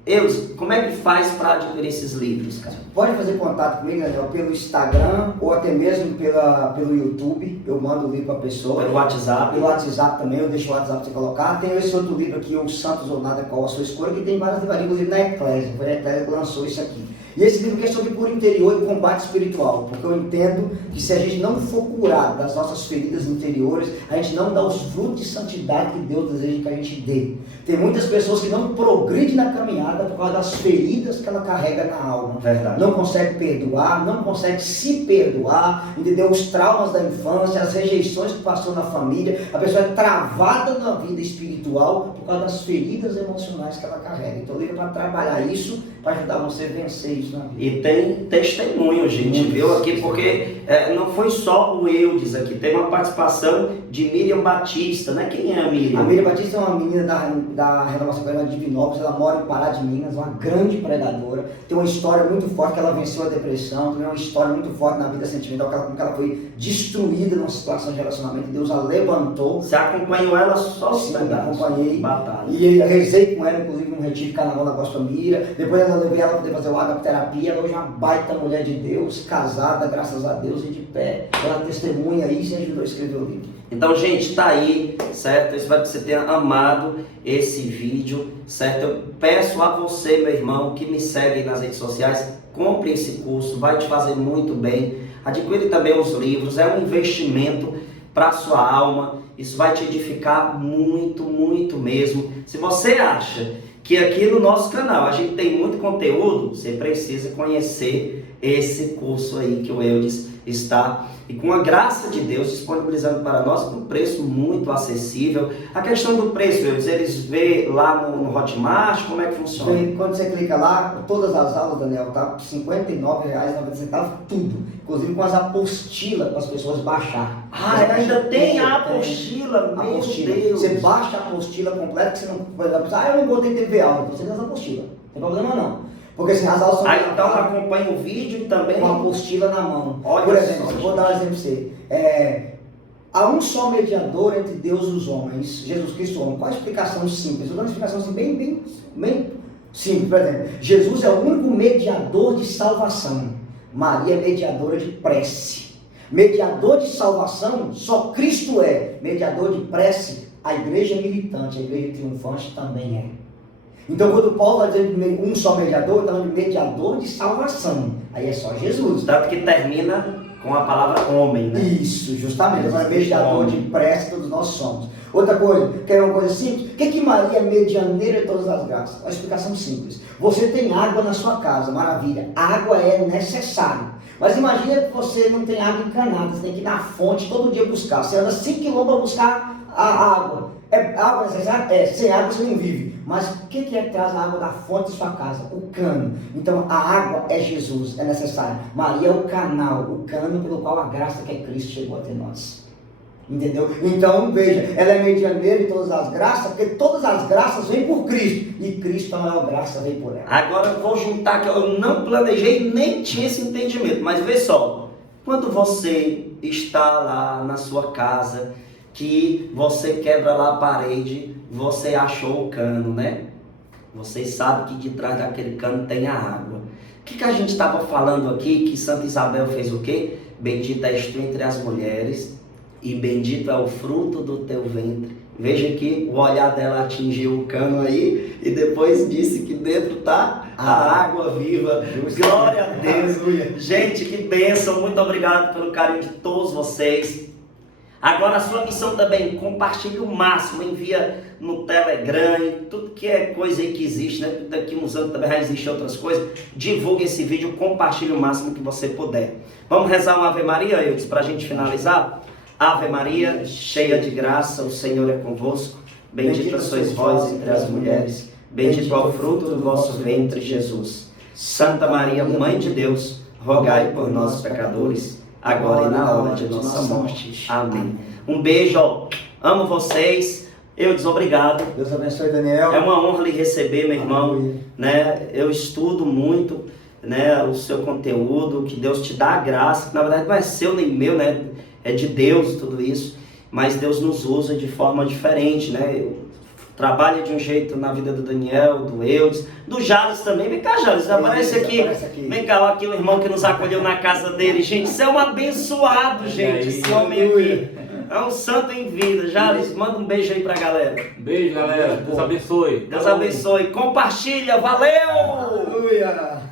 Eudes, como é que faz para adquirir esses livros, cara? Pode fazer contato comigo, Daniel, pelo Instagram ou até mesmo pelo YouTube. Eu mando o livro para a pessoa. Pelo WhatsApp. Pelo WhatsApp também, eu deixo o WhatsApp para você colocar. Tem esse outro livro aqui, O Santos ou Nada, Qual a Sua Escolha, que tem várias livrarias, inclusive na Eclésia. Foi a Eclésia que lançou isso aqui. E esse livro aqui é sobre cura interior e combate espiritual, porque eu entendo que se a gente não for curado das nossas feridas interiores, a gente não dá os frutos de santidade que Deus deseja que a gente dê. Tem muitas pessoas que não progridem na caminhada por causa das feridas que ela carrega na alma. Verdade. Não consegue perdoar, não consegue se perdoar, entendeu? Os traumas da infância, as rejeições que passou na família, a pessoa é travada na vida espiritual por causa das feridas emocionais que ela carrega. Então, liga para trabalhar isso, para ajudar você a vencer isso na vida. E tem testemunho, gente, viu aqui, porque não foi só o Eudes aqui, tem uma participação de Miriam Batista, né? Quem é a Miriam? A Miriam Batista é uma menina da Renovação Carismática de Divinópolis, ela mora em Pará de Minas, uma grande pregadora, tem uma história muito forte que ela venceu a depressão, tem uma história muito forte na vida sentimental, como que ela foi destruída numa situação de relacionamento, Deus a levantou. Você acompanhou ela só? Sim, acompanhei. Batalha. E eu rezei com ela, inclusive, num retiro de carnaval da Costa Mira. Depois eu levei ela para poder fazer o agapoterapia. Ela hoje é uma baita mulher de Deus, casada, graças a Deus, e de pé. Ela testemunha isso e ajudou a escrever o livro. Então, gente, tá aí, certo? Eu espero que você tenha amado esse vídeo, certo? Eu peço a você, meu irmão, que me segue nas redes sociais, compre esse curso, vai te fazer muito bem. Adquire também os livros, é um investimento para a sua alma. Isso vai te edificar muito, muito mesmo. Se você acha que aqui no nosso canal a gente tem muito conteúdo, você precisa conhecer esse curso aí que o Eudes está, e com a graça de Deus, disponibilizando para nós com um preço muito acessível. A questão do preço, Eudes, eles vê lá no Hotmart, como é que funciona? Então, quando você clica lá, todas as aulas, Daniel, tá R$ 59,90, tudo. Inclusive com as apostilas para as pessoas baixar. Ainda tem a apostila, meu Deus. Você baixa a apostila completa, que você não vai pensar, eu não vou ter que ver aula, então você tem as apostilas, não tem problema não. Porque assim, as aulas são... então acompanha o vídeo também. Com a apostila na mão. Olha por exemplo, só, vou dar um exemplo para você. há um só mediador entre Deus e os homens, Jesus Cristo homem. Qual a explicação simples? Eu dou uma explicação assim, bem simples. Por exemplo, Jesus é o único mediador de salvação. Maria é mediadora de prece. Mediador de salvação, só Cristo é. Mediador de prece, a igreja militante, a igreja triunfante também é. Então, quando Paulo está dizendo um só mediador, está falando de mediador de salvação. Aí é só Jesus. Tanto que termina com a palavra homem, né? Isso, justamente. Agora, mediador de prece, todos nós somos. Outra coisa, quer uma coisa simples? O que Maria é medianeira de todas as graças? Uma explicação simples. Você tem água na sua casa, maravilha. Água é necessário. Mas imagina que você não tem água encanada, você tem que ir na fonte todo dia buscar. Você anda 5 km para buscar a água. É água necessária? É, sem água você não vive. Mas o que é que traz a água da fonte de sua casa? O cano. Então a água é Jesus, é necessário. Maria é o canal, o cano pelo qual a graça que é Cristo chegou até nós. Entendeu? Então veja, ela é medianeira de todas as graças, porque todas as graças vêm por Cristo. E Cristo, a maior graça, vem por ela. Agora eu vou juntar que eu não planejei, nem tinha esse entendimento. Mas vê só, quando você está lá na sua casa, que você quebra lá a parede, você achou o cano, né? Você sabe que de trás daquele cano tem a água. O que a gente estava falando aqui? Que Santa Isabel fez o quê? Bendita és tu entre as mulheres, e bendito é o fruto do teu ventre. Veja que o olhar dela atingiu o cano aí, e depois disse que dentro está a água viva. Glória a Deus. Gente, que bênção. Muito obrigado pelo carinho de todos vocês. Agora a sua missão também, compartilhe o máximo, envia no Telegram, tudo que é coisa aí que existe, né? Daqui uns anos também vai existir outras coisas. Divulgue esse vídeo, compartilhe o máximo que você puder. Vamos rezar uma Ave Maria, Eudes, para a gente finalizar? Ave Maria, cheia de graça, o Senhor é convosco. Bendita sois vós entre as mulheres, bendito é o fruto do vosso ventre, Jesus. Santa Maria, Mãe de Deus, rogai por nós, pecadores, agora e na hora de nossa morte. Amém. Um beijo, ó. Amo vocês. Eudes, obrigado. Deus abençoe, Daniel. É uma honra lhe receber, meu irmão. Né? Eu estudo muito, né, o seu conteúdo, que Deus te dá a graça, que na verdade não é seu nem meu, né? É de Deus tudo isso, mas Deus nos usa de forma diferente, né? Eu trabalho de um jeito na vida do Daniel, do Eudes, do Jales também. Vem cá, Jales, aparece aqui. Vem cá, ó, aqui o irmão que nos acolheu na casa dele. Gente, isso é um abençoado, gente, esse homem aqui. É um santo em vida. Jales, manda um beijo aí pra galera. Beijo, galera. Deus abençoe. Deus abençoe. Compartilha, valeu! Aleluia!